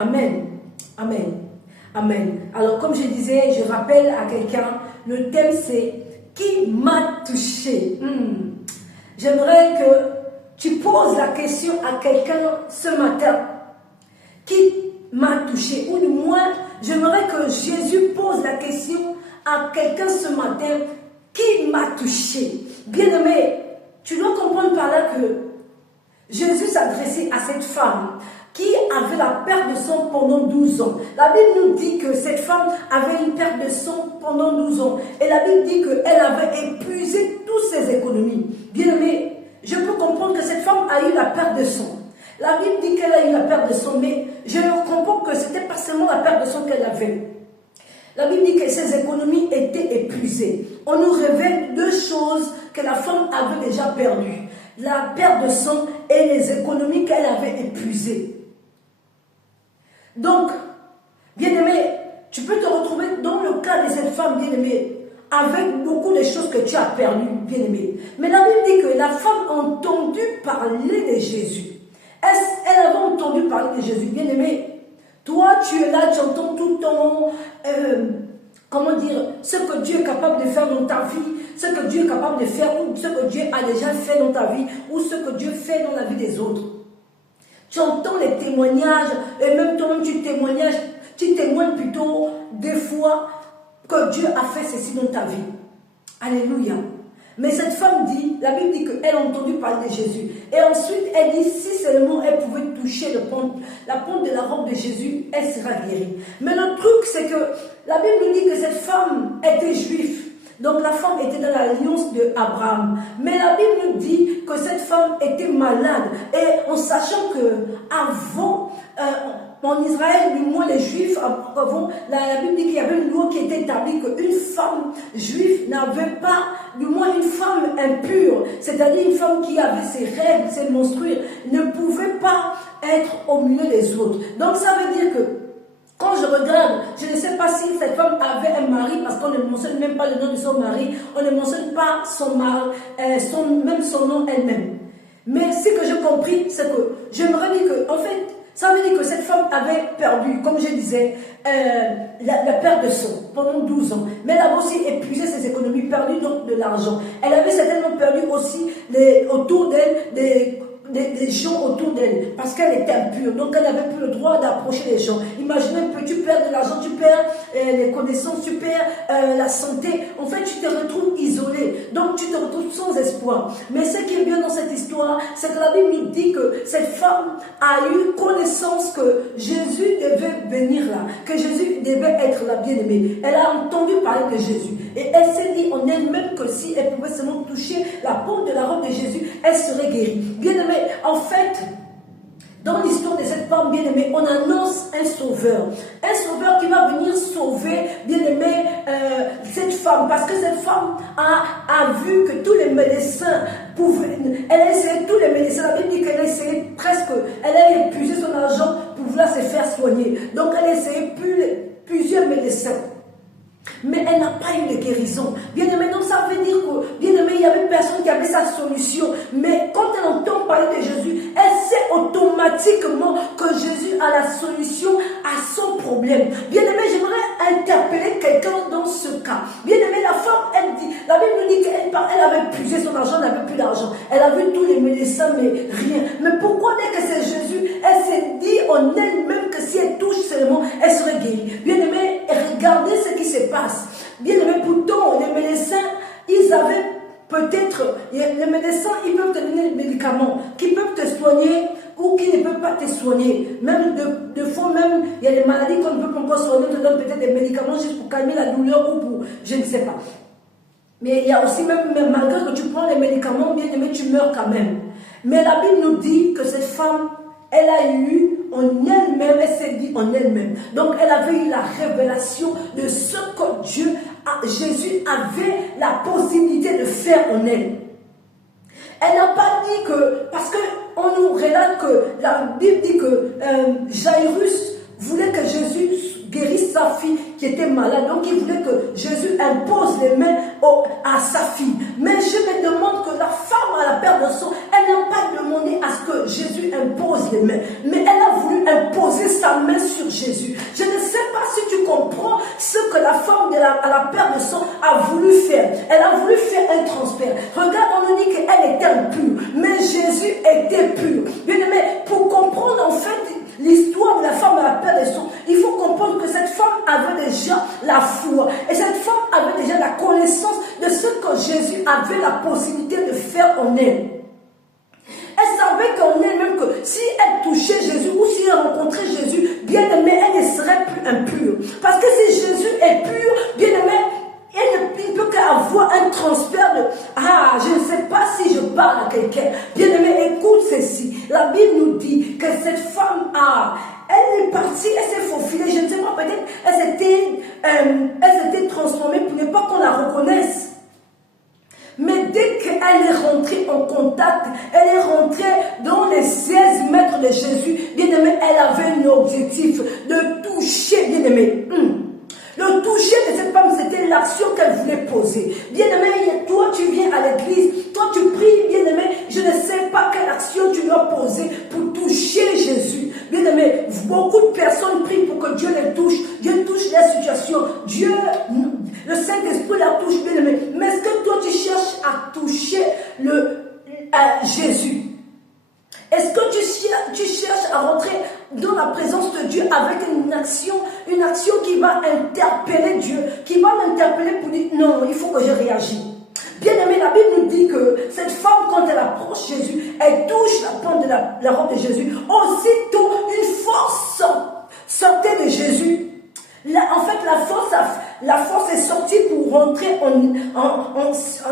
Amen. Amen. Amen. Alors, comme je disais, je rappelle à quelqu'un, le thème c'est « Qui m'a touché ?» J'aimerais que tu poses la question à quelqu'un ce matin. Qui m'a touché? Ou du moins, j'aimerais que Jésus pose la question à quelqu'un ce matin. Qui m'a touché? Bien-aimé, tu dois comprendre par là que Jésus s'adressait à cette femme qui avait la perte de sang pendant 12 ans. La Bible nous dit que cette femme avait une perte de sang pendant 12 ans. Et la Bible dit qu'elle avait épuisé toutes ses économies. Bien-aimé, je peux comprendre que cette femme a eu la perte de sang. La Bible dit qu'elle a eu la perte de sang, mais je comprends que ce n'était pas seulement la perte de sang qu'elle avait. La Bible dit que ses économies étaient épuisées. On nous révèle deux choses que la femme avait déjà perdues. La perte de sang et les économies qu'elle avait épuisées. Donc, bien-aimé, tu peux te retrouver dans le cas de cette femme, bien-aimée, avec beaucoup de choses que tu as perdues, bien-aimé. Mais la Bible dit que la femme a entendu parler de Jésus. Elle avait entendu parler de Jésus, bien-aimé. Toi, tu es là, tu entends tout le temps, comment dire, ce que Dieu est capable de faire dans ta vie, ce que Dieu est capable de faire, ou ce que Dieu a déjà fait dans ta vie, ou ce que Dieu fait dans la vie des autres. Tu entends les témoignages, et même toi-même tu témoignes plutôt des fois que Dieu a fait ceci dans ta vie. Alléluia. Mais cette femme dit, la Bible dit qu'elle a entendu parler de Jésus. Et ensuite, elle dit, si seulement elle pouvait toucher la pointe de la robe de Jésus, elle sera guérie. Mais le truc, c'est que la Bible nous dit que cette femme était juive. Donc la femme était dans l'alliance d'Abraham. Mais la Bible nous dit que cette femme était malade. Et en sachant que avant, en Israël, du moins les Juifs, avant, la Bible dit qu'il y avait une loi qui était établie qu'une femme juive n'avait pas, du moins une femme impure, c'est-à-dire une femme qui avait ses règles, ses menstrues, ne pouvait pas être au milieu des autres. Donc ça veut dire que quand je regarde, je ne sais pas si cette femme avait un mari, parce qu'on ne mentionne même pas le nom de son mari, on ne mentionne pas son mari, même son nom elle-même. Mais ce que j'ai compris, c'est que j'aimerais dire que, en fait, ça veut dire que cette femme avait perdu, comme je disais, la perte de sang pendant 12 ans. Mais elle avait aussi épuisé ses économies, perdu donc de l'argent. Elle avait certainement perdu aussi autour d'elle des gens autour d'elle, parce qu'elle était impure, donc elle n'avait plus le droit d'approcher les gens. Imaginez un peu, tu perds de l'argent, tu perds les connaissances, tu perds la santé, en fait tu te retrouves isolé, donc tu te retrouves sans espoir. Mais ce qui est bien dans cette histoire, c'est que la Bible nous dit que cette femme a eu connaissance que Jésus devait venir là, que Jésus devait être la bien-aimée. Elle a entendu parler de Jésus, et elle s'est dit en elle-même que si elle pouvait seulement toucher la pointe de la robe de Jésus, elle serait guérie. Bien-aimée, en fait, dans l'histoire de cette femme bien-aimée, on annonce un sauveur qui va venir sauver, bien-aimé, cette femme, parce que cette femme a vu que tous les médecins pouvaient, elle a essayé tous les médecins, la Bible dit qu'elle a essayé presque, elle a épuisé son argent pour vouloir se faire soigner, donc elle a essayé plusieurs médecins. Mais elle n'a pas eu de guérison. Bien-aimé, donc ça veut dire que, bien-aimé, il y avait personne qui avait sa solution. Mais quand elle entend parler de Jésus, elle sait automatiquement que Jésus a la solution à son problème. Bien-aimé, j'aimerais interpeller quelqu'un dans ce cas. Bien-aimé, la femme, elle dit, la Bible nous dit qu'elle avait épuisé son argent, elle n'avait plus d'argent. Elle a vu tous les médecins, mais rien. Mais pourquoi dès que c'est Jésus, elle s'est dit en elle-même que si elle touche seulement, elle serait guérie. Bien-aimé, regardez ce qui se passe. Bien-aimé, pourtant, les médecins, ils avaient peut-être, les médecins, ils peuvent te donner des médicaments qui peuvent te soigner ou qui ne peuvent pas te soigner. Même de fois même, il y a des maladies qu'on ne peut pas encore soigner, on te donne peut-être des médicaments juste pour calmer la douleur ou pour, je ne sais pas. Mais il y a aussi même malgré que tu prends les médicaments, bien-aimé, tu meurs quand même. Mais la Bible nous dit que cette femme, elle a eu en elle-même, elle s'est dit en elle-même. Donc elle avait eu la révélation de ce que Jésus avait la possibilité de faire en elle. Elle n'a pas dit que, parce qu'on nous relate que la Bible dit que Jairus voulait que Jésus guérisse sa fille qui était malade. Donc il voulait que Jésus impose les mains à sa fille. Mais je me demande que la femme à la perte de sang, elle n'a pas pas demandé à ce que Jésus impose les mains, mais elle a voulu imposer sa main sur Jésus. Je ne sais pas si tu comprends ce que la femme à la perte de sang a voulu faire. Elle a voulu faire un transfert. Regarde, on nous dit qu'elle était impure, mais Jésus était pur. Bien aimé, pour comprendre en fait l'histoire de la femme à la perte de sang, il faut comprendre que cette femme avait déjà la foi. Et cette femme avait déjà la connaissance de ce que Jésus avait la possibilité de faire en elle. Elle savait qu'en elle-même que si elle touchait Jésus ou si elle rencontrait Jésus, bien aimée, elle ne serait plus impure. Parce que si Jésus est pur, bien aimé, il ne peut qu'avoir un transfert de « Ah, je ne sais pas si je parle à quelqu'un. » Bien aimé, écoute ceci. La Bible nous dit que cette femme elle est partie, elle s'est faufilée, je ne sais pas, peut-être elle s'était transformée pour ne pas qu'on la reconnaisse. Mais dès qu'elle est rentrée en contact, elle est rentrée dans les 16 mètres de Jésus, bien aimé, elle avait un objectif de toucher, bien aimé. Le toucher de cette femme, c'était l'action qu'elle voulait poser. Bien aimé, toi tu viens à l'église, toi tu pries, bien aimé, je ne sais pas quelle action tu dois poser pour toucher Jésus. Bien aimé, beaucoup de personnes prient pour que Dieu les touche, Dieu touche les situations, Dieu, le Saint-Esprit la touche, bien aimé. Mais est-ce que toi tu cherches à toucher Jésus? Est-ce que tu cherches à rentrer dans la présence de Dieu avec une action qui va interpeller Dieu, qui va l'interpeller pour dire non, il faut que je réagisse. Bien aimé, la Bible nous dit que cette femme, quand elle approche Jésus, elle touche la pointe de la robe de Jésus. Aussitôt, une force sortait de Jésus. En fait, la force est sortie pour rentrer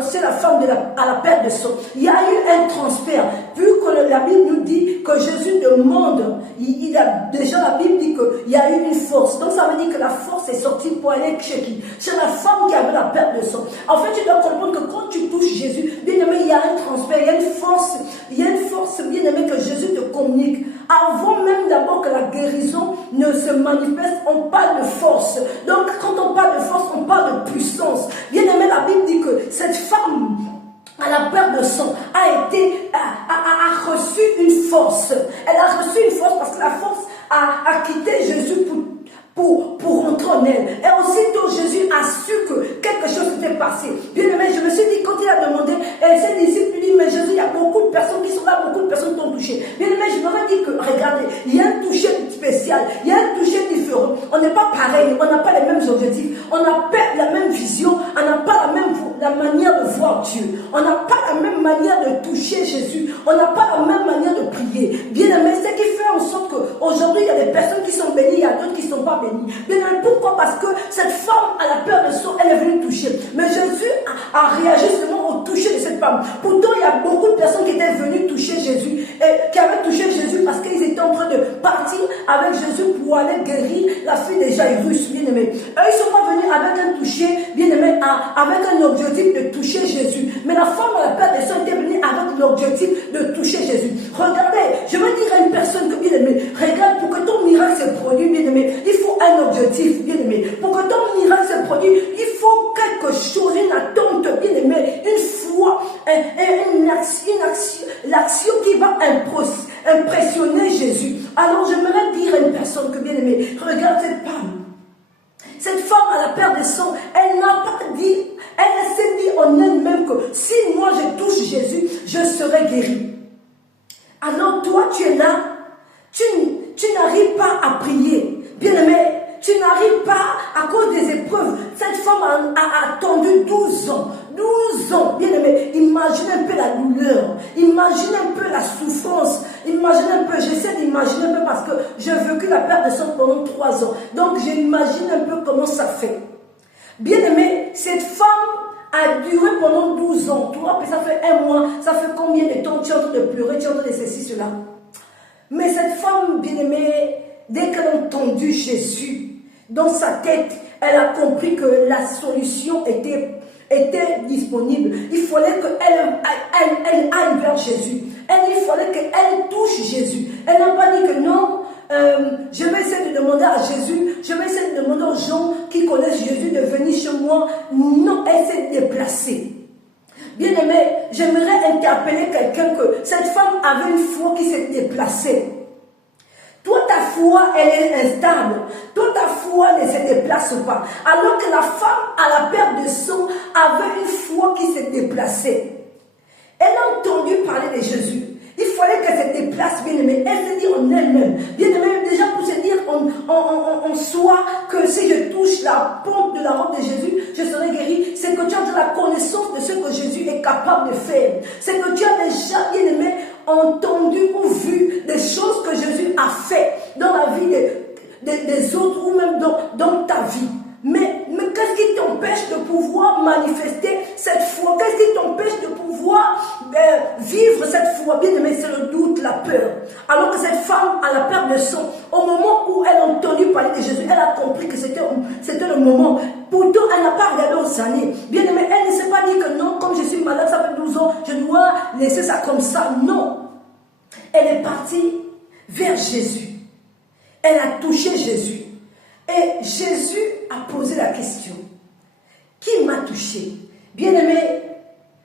c'est la femme à la perte de sang. Il y a eu un transfert. Vu que la Bible nous dit que Jésus demande, il a déjà la Bible dit qu'il y a eu une force. Donc ça veut dire que la force est sortie pour aller chez qui? C'est la femme qui avait la perte de sang. En fait, tu dois comprendre que quand tu touches Jésus, bien aimé, il y a un transfert, il y a une force, bien aimé, que Jésus te communique. Avant même d'abord que la guérison ne se manifeste, on parle de force. Donc quand on parle de force, on parle de puissance. Bien aimé, la Bible dit que cette femme à la perte de sang a reçu une force. Elle a reçu une force parce que la force a quitté Jésus pour rentrer en elle. Et aussitôt Jésus a su que quelque chose s'était passé. Bien aimé, je me suis dit, quand il a demandé, et ses disciples lui disent, mais Jésus, il y a beaucoup de personnes qui sont là, beaucoup de personnes qui t'ont touché. Bien aimé, je me dit que, regardez, il y a un toucher spécial, il y a un toucher différent. On n'est pas pareil, on n'a pas les mêmes objectifs, on n'a pas la même vision, on n'a pas la manière de voir Dieu, on n'a pas la même manière de toucher Jésus, on n'a pas la même manière de prier. Bien aimé, c'est ce qui fait en sorte qu'aujourd'hui, il y a des personnes qui sont bénies, il y a d'autres qui ne sont pas bénies. Bien aimé, pourquoi? Parce que cette femme à la peur de sang, elle est venue toucher. Mais Jésus a réagi seulement au toucher de cette femme. Pourtant, il y a beaucoup de personnes qui étaient venues toucher Jésus, et qui avaient touché Jésus parce qu'ils étaient en train de partir avec Jésus pour aller guérir la fille de Jairus, bien aimé. Eux, ils ne sont pas venus avec un toucher, bien aimé, avec un objectif de toucher Jésus. Mais la femme à la peur de sang était venue avec l'objectif de toucher Jésus. Regardez, je veux dire à une personne que, bien aimé, regarde, pour que ton miracle se produise, bien aimé, il faut un objectif, bien aimé. Pour que ton miracle se produise, il faut quelque chose, une attente, bien aimé, une foi, l'action qui va impressionner Jésus. Alors j'aimerais dire à une personne que, bien aimé, regarde cette femme. Cette femme à la perte de sang, elle n'a pas dit, elle s'est dit en elle-même que si moi je touche Jésus, je serai guéri. Alors toi tu es là, tu n'arrives pas à prier. Bien aimé, tu n'arrives pas à cause des épreuves. Cette femme a attendu 12 ans. 12 ans, bien aimé. Imagine un peu la douleur. Imagine un peu la souffrance. Imagine un peu, j'essaie d'imaginer un peu parce que j'ai vécu la perte de sang pendant 3 ans. Donc j'imagine un peu comment ça fait. Bien aimé, cette femme a duré pendant 12 ans. Tu vois, ça fait 1 mois. Ça fait combien de temps tu es en train de pleurer, tu es en train de ceci, cela. Mais cette femme, bien aimée, dès qu'elle a entendu Jésus, dans sa tête, elle a compris que la solution était disponible. Il fallait qu'elle aille vers Jésus. Il fallait qu'elle touche Jésus. Elle n'a pas dit que non, je vais essayer de demander à Jésus, je vais essayer de demander aux gens qui connaissent Jésus de venir chez moi. Non, elle s'est déplacée. Bien-aimé, j'aimerais interpeller quelqu'un que cette femme avait une foi qui s'est déplacée. Toi, ta foi, elle est instable. Toi, ta foi ne se déplace pas. Alors que la femme, à la perte de sang, avait une foi qui s'est déplacée. Elle a entendu parler de Jésus. Il fallait qu'elle se déplace, bien-aimée. Elle s'est dit en elle-même. Bien-aimée, déjà pour se dire en soi que si je touche la pompe de la robe de Jésus, je serai guéri. C'est que tu as la connaissance de ce que Jésus est capable de faire. C'est que tu as déjà, bien-aimé, entendu ou vu des choses que Jésus a fait dans la vie des autres ou même dans ta vie. Mais qu'est-ce qui t'empêche de pouvoir manifester cette foi? Qu'est-ce qui t'empêche de pouvoir vivre cette foi? Bien aimé, c'est le doute, la peur. Alors que cette femme, à la perte de sang, au moment où elle a entendu parler de Jésus, elle a compris que c'était le moment. Pourtant, elle n'a pas regardé aux années. Bien aimé, elle ne s'est pas dit que non, comme je suis malade, ça fait 12 ans, je dois laisser ça comme ça. Non. Elle est partie vers Jésus. Elle a touché Jésus. Et Jésus a posé la question. Qui m'a touché? Bien-aimé,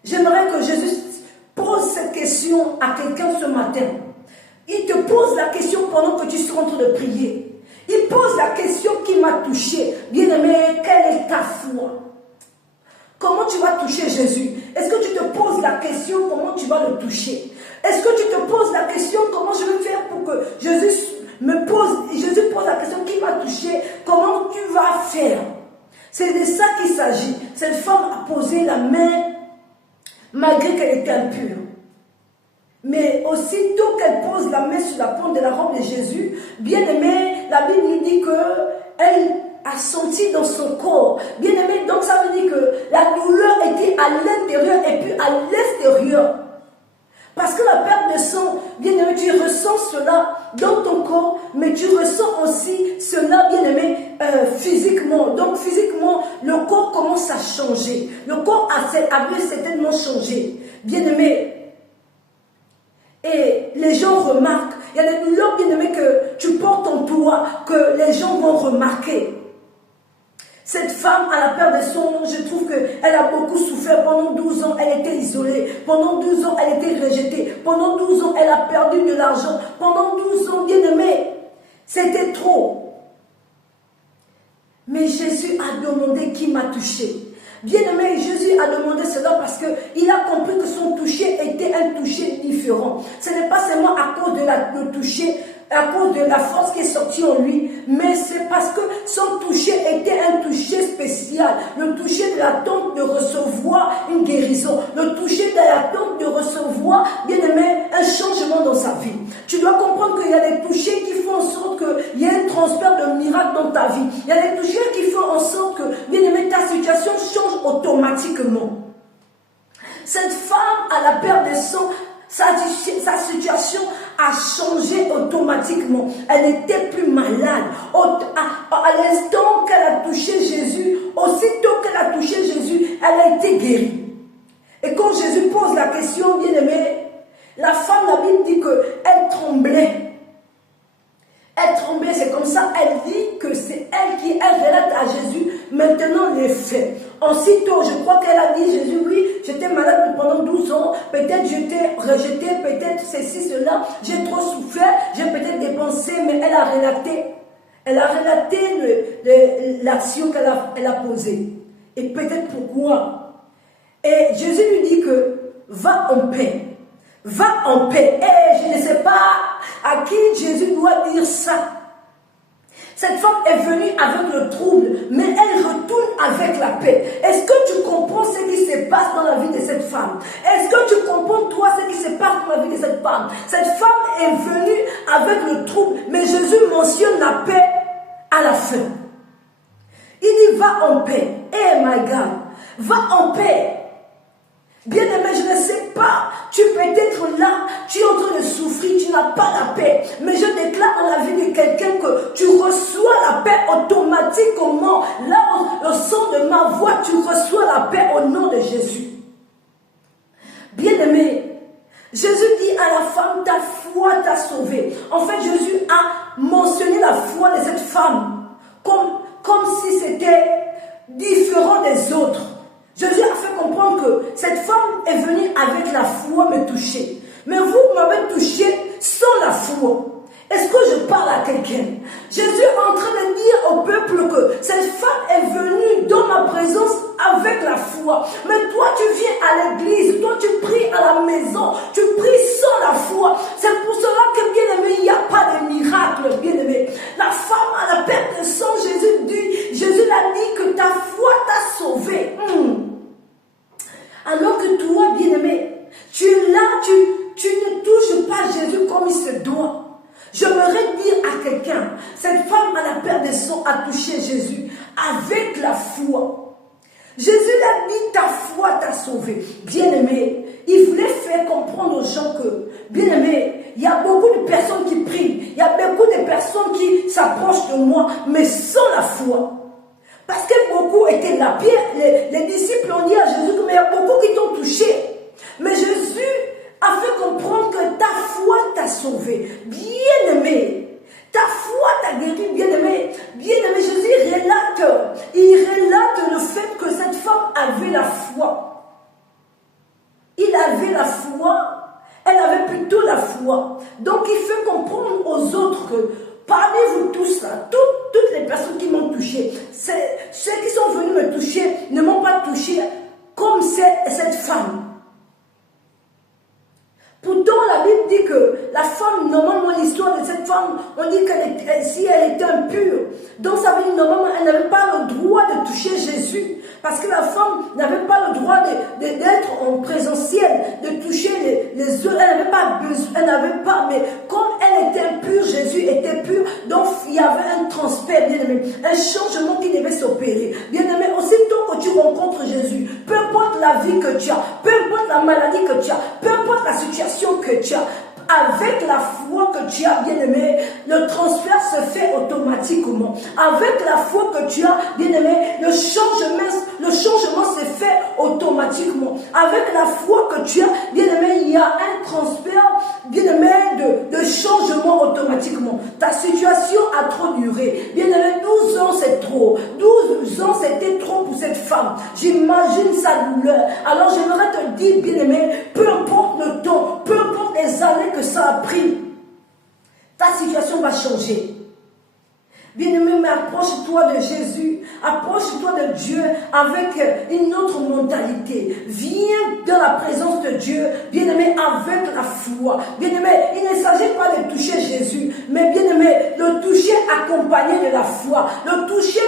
j'aimerais que Jésus pose cette question à quelqu'un ce matin. Il te pose la question pendant que tu seras en train de prier. Il pose la question qui m'a touché. Bien-aimé, quelle est ta foi? Comment tu vas toucher Jésus? Est-ce que tu te poses la question comment tu vas le toucher? Est-ce que tu te poses la question comment je vais faire pour que Jésus pose la question qui m'a touché, comment tu vas faire? C'est de ça qu'il s'agit. Cette femme a posé la main malgré qu'elle était impure. Mais aussitôt qu'elle pose la main sur la pompe de la robe de Jésus, bien aimé, la Bible nous dit qu'elle a senti dans son corps. Bien aimé, donc ça veut dire que la douleur était à l'intérieur et puis à l'extérieur. Parce que la perte de sang, bien aimé, tu ressens cela dans ton corps, mais tu ressens aussi cela, bien aimé, physiquement. Donc physiquement, le corps commence à changer. Le corps avait certainement changé. Bien aimé, et les gens remarquent. Il y a des douleurs, bien aimé, que tu portes en toi, que les gens vont remarquer. Cette femme, à la perte de sang, je trouve qu'elle a beaucoup souffert. Pendant 12 ans, elle était isolée. Pendant 12 ans, elle était rejetée. Pendant 12 ans, elle a perdu de l'argent. Pendant 12 ans, bien aimé, c'était trop. Mais Jésus a demandé qui m'a touché. Bien aimé, Jésus a demandé cela parce qu'il a compris que son toucher était un toucher différent. Ce n'est pas seulement à cause de le toucher, à cause de la force qui est sortie en lui, mais c'est parce que son toucher était un toucher spécial, le toucher de l'attente de recevoir une guérison, le toucher de l'attente de recevoir, bien aimé, un changement dans sa vie. Tu dois comprendre qu'il y a des touchés qui font en sorte qu'il y ait un transfert de miracle dans ta vie. Il y a des touchés qui font en sorte que, bien aimé, ta situation change automatiquement. Cette femme, à la perte de sang, sa situation a changé automatiquement. Elle n'était plus malade. À l'instant qu'elle a touché Jésus, aussitôt qu'elle a touché Jésus, elle a été guérie. Et quand Jésus pose la question, bien aimé, la femme, la Bible dit qu'elle tremblait. Elle tremblait, c'est comme ça, elle dit que c'est elle qui relate à Jésus maintenant les faits. Aussitôt, je crois qu'elle a dit, Jésus, oui, j'étais malade pendant 12 ans, peut-être j'étais rejetée, peut-être ceci, cela, j'ai trop souffert, j'ai peut-être dépensé, mais elle a relaté l'action qu'elle a posée. Et peut-être pourquoi. Et Jésus lui dit que, va en paix. Va en paix. Et je ne sais pas à qui Jésus doit dire ça. Cette femme est venue avec le trouble, mais elle retourne avec la paix. Est-ce que tu comprends ce qui se passe dans la vie de cette femme? Est-ce que tu comprends toi ce qui se passe dans la vie de cette femme? Cette femme est venue avec le trouble, mais Jésus mentionne la paix à la fin. Il dit va en paix. Eh my God, va en paix. Bien aimé, je ne sais pas, tu peux être là, tu es en train de souffrir, tu n'as pas la paix. Mais je déclare dans la vie de quelqu'un que tu reçois la paix automatiquement. Là, au son de ma voix, tu reçois la paix au nom de Jésus. Bien aimé, Jésus dit à la femme, ta foi t'a sauvée. En fait, Jésus a mentionné la foi de cette femme comme si c'était différent des autres. Jésus a fait comprendre que cette femme est venu avec la foi me toucher. Mais vous m'avez touché sans la foi. Est-ce que je parle à quelqu'un? Jésus est en train de dire au peuple que cette femme est venue dans ma présence avec la foi. Mais toi, tu viens à l'église, toi, tu pries à la maison, tu pries sans la foi. C'est pour cela que, bien aimé, il n'y a pas de miracle, bien aimé. La femme à la perte de sang, Jésus l'a dit que ta foi t'a sauvé. Alors que toi, bien aimé, tu es là, tu ne touches pas Jésus comme il se doit. J'aimerais dire à quelqu'un, cette femme à la perte de sang a touché Jésus avec la foi. Jésus l'a dit, ta foi t'a sauvé. Bien-aimé, il voulait faire comprendre aux gens que, bien-aimé, il y a beaucoup de personnes qui prient, il y a beaucoup de personnes qui s'approchent de moi, mais sans la foi. Parce que beaucoup étaient là. Les disciples ont dit à Jésus, mais il y a beaucoup qui t'ont touché. Mais Jésus a fait comprendre que ta foi t'a sauvé. Bien-aimé, ta foi t'a guéri, bien-aimé. Bien-aimé, Jésus il relate le fait que cette femme avait la foi. Il avait la foi, elle avait plutôt la foi. Donc il fait comprendre aux autres que parmi vous tous là, toutes les personnes qui m'ont touché, ceux qui sont venus me toucher ne m'ont pas touché comme cette femme. Pourtant, la Bible dit que la femme, normalement, l'histoire de cette femme, on dit qu'elle, si elle était impure, donc ça veut dire normalement, elle n'avait pas le droit de toucher Jésus. Parce que la femme n'avait pas le droit d'être en présentiel, de toucher les œufs. Elle n'avait pas, mais comme elle était impure, Jésus était pur, donc il y avait un transfert, bien aimé, un changement qui devait s'opérer. Bien aimé, aussitôt que tu rencontres Jésus, peu importe la vie que tu as, peu importe la maladie que tu as, peu importe la situation que tu as, avec la foi que tu as, bien aimé, le transfert se fait automatiquement. Avec la foi que tu as, bien aimé, le changement se fait automatiquement. Avec la foi que tu as, bien aimé, il y a un transfert, bien aimé, de changement automatiquement. Ta situation a trop duré. Bien aimé, 12 ans c'est trop. 12 ans c'était trop pour cette femme. J'imagine sa douleur. Alors j'aimerais te dire, bien aimé, peu importe le temps, peu importe les années que ça a pris, ta situation va changer. Bien-aimé, mais approche-toi de Jésus, approche-toi de Dieu avec une autre mentalité. Viens dans la présence de Dieu, bien-aimé, avec la foi. Bien-aimé, il ne s'agit pas de toucher Jésus, mais bien-aimé, le toucher accompagné de la foi. Le toucher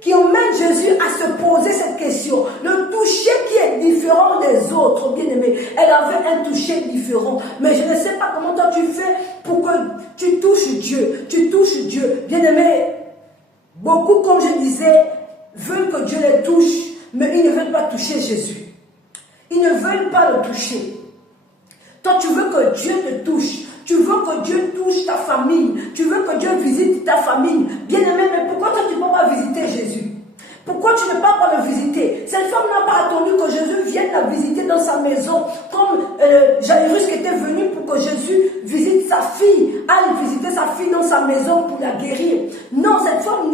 qui emmène Jésus à se poser cette question. Le toucher qui est différent des autres, bien-aimé. Elle avait un toucher différent. Mais je ne sais pas comment toi tu fais pour que tu touches Dieu. Tu touches Dieu. Bien-aimé, beaucoup, comme je disais, veulent que Dieu les touche, mais ils ne veulent pas toucher Jésus. Ils ne veulent pas le toucher. Toi, tu veux que Dieu te touche. Tu veux que Dieu touche ta famille. Tu veux que Dieu visite ta famille. Bien-aimé, mais pourquoi toi tu ne peux pas visiter Jésus? Pourquoi tu ne peux pas le visiter? Cette femme n'a pas attendu que Jésus vienne la visiter dans sa maison, comme Jairus qui était venu pour que Jésus visite sa fille, aille visiter sa fille dans sa maison pour la guérir. Non, cette femme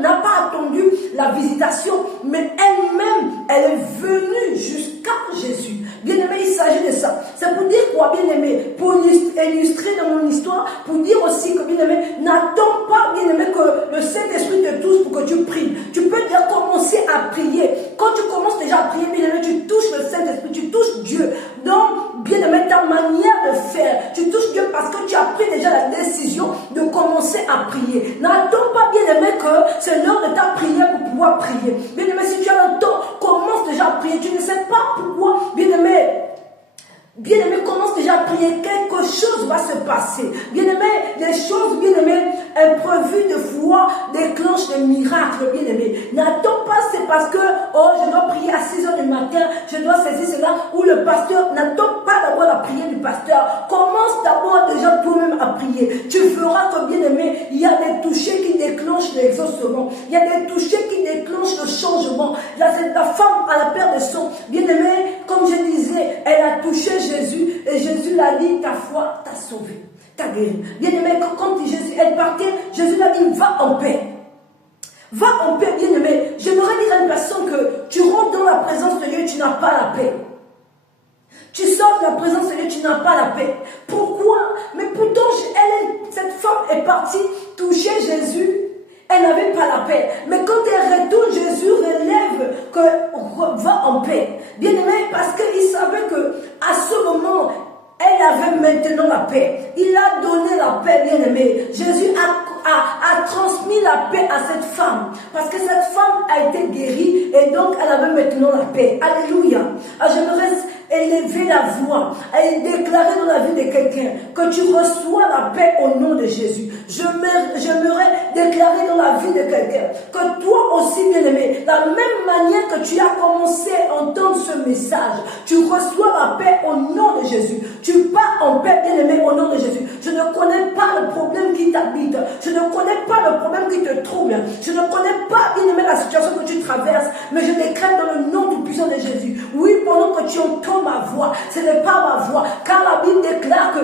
n'a pas attendu la visitation, mais elle-même, elle est venue jusqu'à Jésus. Bien-aimé, il s'agit de ça. C'est pour dire quoi, bien-aimé? Pour illustrer dans mon histoire, pour dire aussi que, bien-aimé, n'attends pas, bien-aimé, que le Saint-Esprit te touche pour que tu pries. Tu peux déjà commencer à prier. Quand tu commences déjà à prier, bien-aimé, tu touches le Saint-Esprit, tu touches Dieu. Donc, bien-aimé, ta manière de faire, tu touches Dieu parce que tu as pris déjà la décision de commencer à prier. N'attends pas, bien-aimé, que c'est l'heure de ta prière pour pouvoir prier. Bien-aimé, si tu as le temps, commence déjà à prier. Tu ne sais pas pourquoi, bien-aimé, commence déjà à prier. Quelque chose va se passer. Bien-aimé, les choses, bien-aimé, imprévues de foi déclenchent des miracles, bien-aimé. N'attends pas, c'est parce que, je dois prier à 6 h du matin, je dois saisir cela, ou le pasteur. N'attends pas d'abord la prière du pasteur. Commence d'abord déjà toi-même à prier. Tu verras que, bien-aimé, il y a des touchés qui déclenchent l'exaucement. Il y a des touchés qui déclenchent le changement. La femme à la perte de sang, bien-aimé, comme je disais, elle a touché Jésus et Jésus l'a dit, ta foi t'a sauvé, t'a guéri. Bien aimé, quand Jésus est parti, Jésus l'a dit, va en paix. Va en paix, bien-aimé. J'aimerais dire à une personne que tu rentres dans la présence de Dieu, tu n'as pas la paix. Tu sors de la présence de Dieu, tu n'as pas la paix. Pourquoi? Mais pourtant, cette femme est partie toucher Jésus. Elle n'avait pas la paix. Mais quand elle retourne, Jésus relève que va en paix. Bien-aimé, parce qu'il savait que à ce moment, elle avait maintenant la paix. Il a donné la paix, bien-aimé. Jésus a transmis la paix à cette femme. Parce que cette femme a été guérie et donc elle avait maintenant la paix. Alléluia. J'aimerais élever la voix et déclarer dans la vie de quelqu'un que tu reçois la paix au nom de Jésus. J'aimerais déclarer dans la vie de quelqu'un que toi aussi, bien-aimé, la même manière que tu as commencé à entendre ce message, tu reçois la paix au nom de Jésus. Tu pars en paix, bien-aimé, au nom de Jésus. Je ne connais pas le problème qui t'habite. Je ne connais pas le problème qui te trouble. Je ne connais pas, bien-aimé, la situation que tu traverses, mais je décrète dans le nom tout puissant de Jésus. Oui, pendant que tu entends ma voix, ce n'est pas ma voix, car la Bible déclare que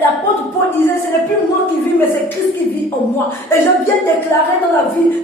l'apôtre Paul disait, ce n'est plus moi qui vis, mais c'est Christ qui vit en moi. Et je viens déclarer dans ma vie,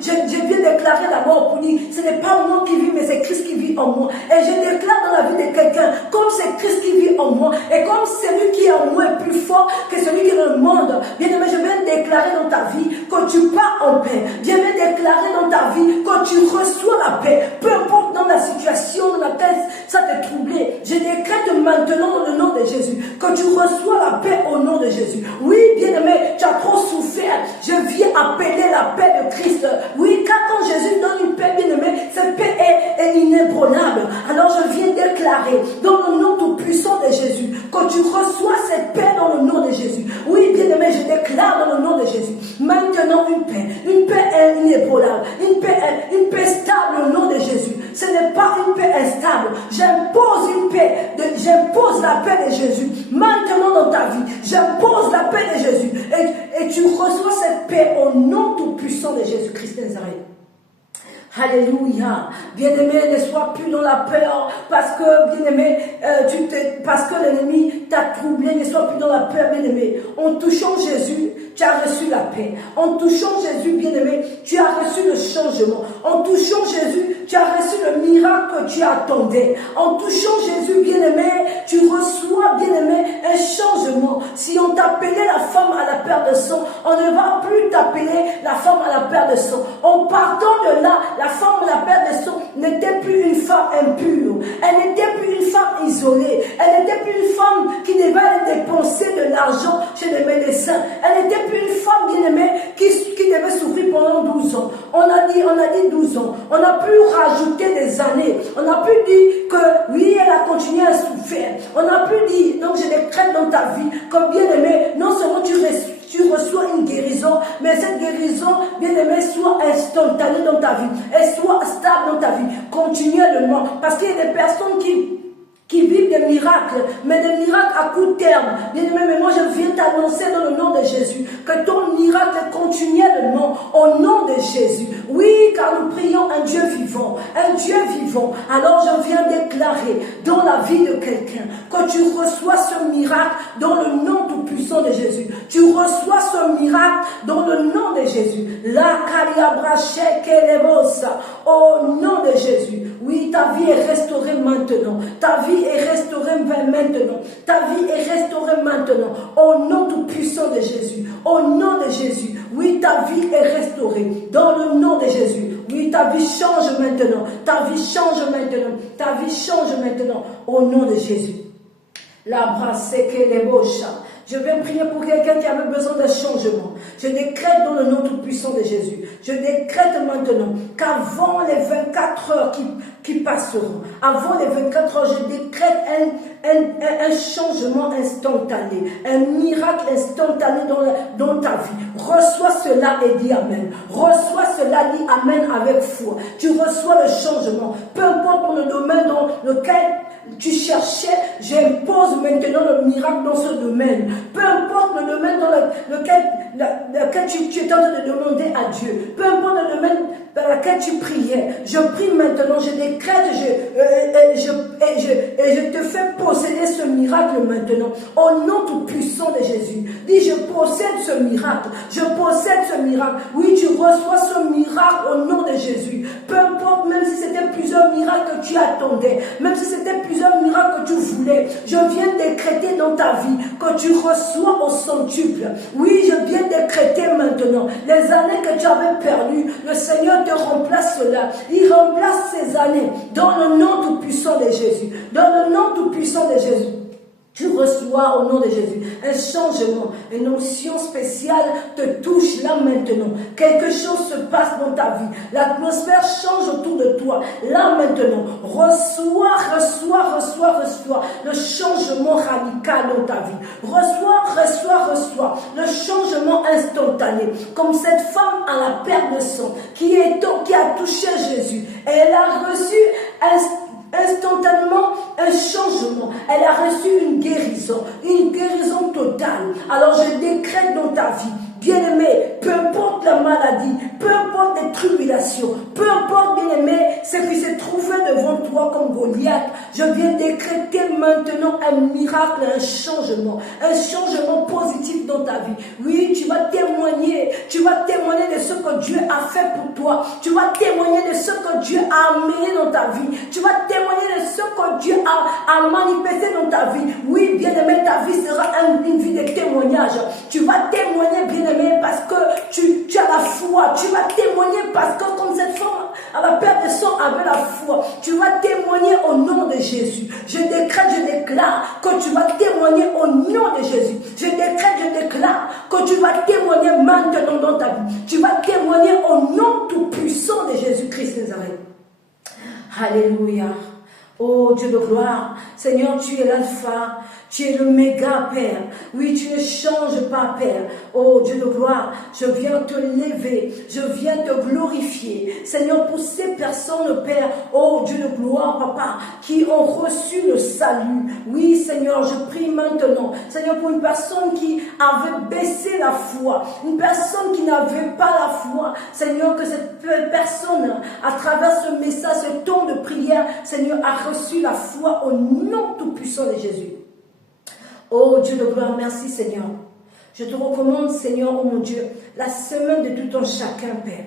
je viens déclarer la mort pour dire, ce n'est pas moi qui vis, mais c'est Christ qui vit en moi. Et je déclare dans la vie de quelqu'un, comme c'est Christ qui vit en moi, et comme celui qui est en moi est plus fort que celui qui est dans le monde, bien aimé, je viens déclarer dans ta vie que tu pars en paix. Viens déclarer dans ta vie que tu reçois la paix. Peu importe dans la situation dans laquelle ça t'est troublé, je décrète maintenant dans le nom de Jésus que tu reçois la paix au nom de Jésus. Oui, bien-aimé, tu as trop souffert. Je viens appeler la paix de Christ. Oui, car quand Jésus donne une paix, bien-aimé, cette paix est inébranlable. Alors je viens déclarer dans le nom tout puissant de Jésus que tu reçois cette paix dans le nom de Jésus. Oui, bien-aimé, je déclare dans le nom de Jésus maintenant une paix inébranlable, une paix stable au nom de Jésus. Ce n'est pas une paix instable. J'impose une paix, j'impose la paix de Jésus maintenant dans ta vie. J'impose la paix de Jésus et tu reçois cette paix au nom tout puissant de Jésus-Christ de Nazareth. Alléluia. Bien-aimé, ne sois plus dans la peur parce que, bien-aimé, parce que l'ennemi t'a troublé. Ne sois plus dans la peur, bien-aimé. En touchant Jésus, tu as reçu la paix. En touchant Jésus, bien-aimé, tu as reçu le changement. En touchant Jésus, tu as reçu le miracle que tu attendais. En touchant Jésus, bien-aimé, tu reçois, bien-aimé, un changement. Si on t'appelait la femme à la perte de sang, on ne va plus t'appeler la femme à la perte de sang. En partant de là, la femme à la perte de sang n'était plus une femme impure. Elle n'était plus une femme isolée. Elle n'était plus une femme qui devait aller dépenser de l'argent chez les médecins. Elle n'était plus une femme bien-aimée qui devait souffrir pendant 12 ans. On a dit 12 ans. On a pu rajouter des années. On a pu dire que oui, elle a continué à souffrir. On a pu dire, donc je décrète dans ta vie, comme bien-aimé, non seulement tu reçois une guérison, mais cette guérison, bien-aimé, soit instantanée dans ta vie, elle soit stable dans ta vie, continuellement, parce qu'il y a des personnes qui vivent des miracles, mais des miracles à court terme. Bien-aimé, mais moi je viens t'annoncer dans le nom de Jésus que ton miracle est continuellement au nom de Jésus. Oui, car nous prions un Dieu vivant, un Dieu vivant. Alors je viens déclarer dans la vie de quelqu'un que tu reçois ce miracle dans le nom tout puissant de Jésus. Tu reçois ce miracle dans le nom de Jésus. La Kaliabrachekelevosa, au nom de Jésus. Oui, ta vie est restaurée maintenant. Ta vie est restaurée maintenant. Ta vie est restaurée maintenant. Au nom tout puissant de Jésus. Au nom de Jésus. Oui, ta vie est restaurée. Dans le nom de Jésus. Oui, ta vie change maintenant. Ta vie change maintenant. Ta vie change maintenant. Au nom de Jésus. La brasseke les bocha. Je vais prier pour quelqu'un qui avait besoin d'un changement. Je décrète dans le nom tout-puissant de Jésus. Je décrète maintenant qu'avant les 24 heures qui passeront, avant les 24 heures, je décrète un changement instantané, un miracle instantané dans ta vie. Reçois cela et dis Amen. Reçois cela, dis Amen avec foi. Tu reçois le changement. Peu importe dans le domaine dans lequel tu cherchais, j'impose maintenant le miracle dans ce domaine. Peu importe le domaine dans lequel tu es en train de demander à Dieu. Peu importe le domaine dans lequel tu priais. Je prie maintenant, je décrète et je te fais posséder ce miracle maintenant. Au nom tout puissant de Jésus. Dis, je possède ce miracle. Je possède ce miracle. Oui, tu reçois ce miracle au nom de Jésus. Peu importe, même si c'était plusieurs miracles que tu attendais, même si c'était plusieurs miracles que tu voulais, je viens décréter dans ta vie que tu reçois au centuple. Oui, je viens décréter maintenant les années que tu avais perdues. Le Seigneur te remplace cela. Il remplace ces années dans le nom tout-puissant de Jésus. Dans le nom tout-puissant de Jésus. Tu reçois au nom de Jésus un changement, une onction spéciale te touche là maintenant. Quelque chose se passe dans ta vie. L'atmosphère change autour de toi. Là maintenant, reçois le changement radical dans ta vie. Reçois le changement instantané. Comme cette femme à la perte de sang qui a touché Jésus. Et elle a reçu instantanément un changement. Elle a reçu une guérison totale. Alors je décrète dans ta vie, bien-aimé, peu importe la maladie, peu importe les tribulations, peu importe, bien-aimé, ce qui s'est trouvé devant toi comme Goliath, je viens décréter maintenant un miracle, un changement positif dans ta vie. Oui, tu vas témoigner de ce que Dieu a fait pour toi. Tu vas témoigner de ce que Dieu a amené dans ta vie. Tu vas témoigner de ce que Dieu a manifesté dans ta vie. Oui, bien-aimé, ta vie sera une vie de témoignage. Tu vas témoigner, bien-aimé, parce que tu as la foi. Tu vas témoigner parce que comme cette femme à la perte de sang avait la foi, tu vas témoigner au nom de Jésus. Je déclare que tu vas témoigner au nom de Jésus. Je déclare que tu vas témoigner maintenant dans ta vie. Tu vas témoigner au nom tout puissant de Jésus-Christ de Nazareth. Alléluia. Oh Dieu de gloire, Seigneur, tu es l'alpha, tu es le méga, Père. Oui, tu ne changes pas, Père. Oh Dieu de gloire, je viens te lever, je viens te glorifier. Seigneur, pour ces personnes, Père, oh Dieu de gloire, Papa, qui ont reçu le salut. Oui, Seigneur, je prie maintenant. Seigneur, pour une personne qui avait baissé la foi, une personne qui n'avait pas la foi. Seigneur, que cette personne, à travers ce message, ce temps de prière, Seigneur, a reçu la foi au nom tout-puissant de Jésus. Oh Dieu de gloire, merci Seigneur. Je te recommande, Seigneur, oh mon Dieu, la semaine de tout un chacun, Père.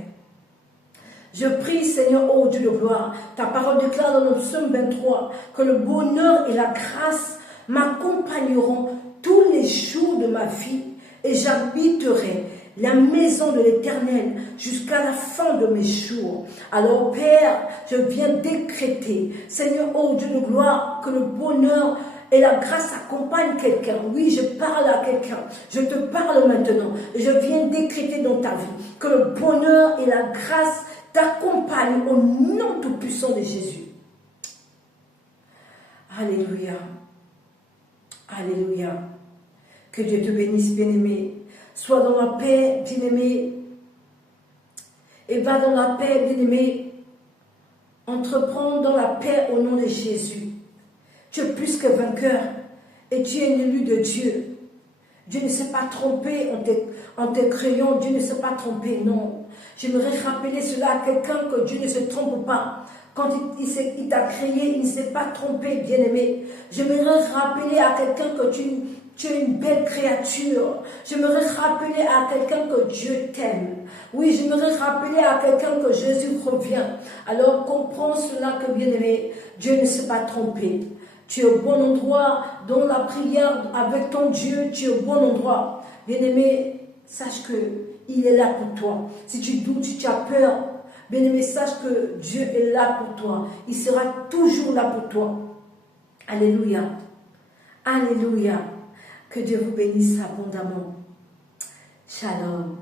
Je prie, Seigneur, oh Dieu de gloire, ta parole déclare dans le psaume 23 que le bonheur et la grâce m'accompagneront tous les jours de ma vie et j'habiterai la maison de l'Éternel jusqu'à la fin de mes jours. Alors, Père, je viens décréter, Seigneur, oh Dieu de gloire, que le bonheur et la grâce accompagnent quelqu'un. Oui, je parle à quelqu'un. Je te parle maintenant. Et je viens décréter dans ta vie que le bonheur et la grâce t'accompagnent au nom tout-puissant de Jésus. Alléluia. Alléluia. Que Dieu te bénisse, bien-aimé. Sois dans la paix, bien-aimé. Et va dans la paix, bien-aimé. Entreprends dans la paix au nom de Jésus. Tu es plus que vainqueur. Et tu es un élu de Dieu. Dieu ne s'est pas trompé en te créant. Dieu ne s'est pas trompé, non. J'aimerais rappeler cela à quelqu'un que Dieu ne se trompe pas. Quand il t'a créé, il ne s'est pas trompé, bien-aimé. J'aimerais rappeler à quelqu'un que tu es une belle créature. J'aimerais rappeler à quelqu'un que Dieu t'aime. Oui, j'aimerais rappeler à quelqu'un que Jésus revient. Alors comprends cela que, bien-aimé, Dieu ne s'est pas trompé. Tu es au bon endroit dans la prière avec ton Dieu. Tu es au bon endroit. Bien-aimé, sache qu'il est là pour toi. Si tu doutes, si tu as peur, bien-aimé, sache que Dieu est là pour toi. Il sera toujours là pour toi. Alléluia. Alléluia. Que Dieu vous bénisse abondamment. Shalom.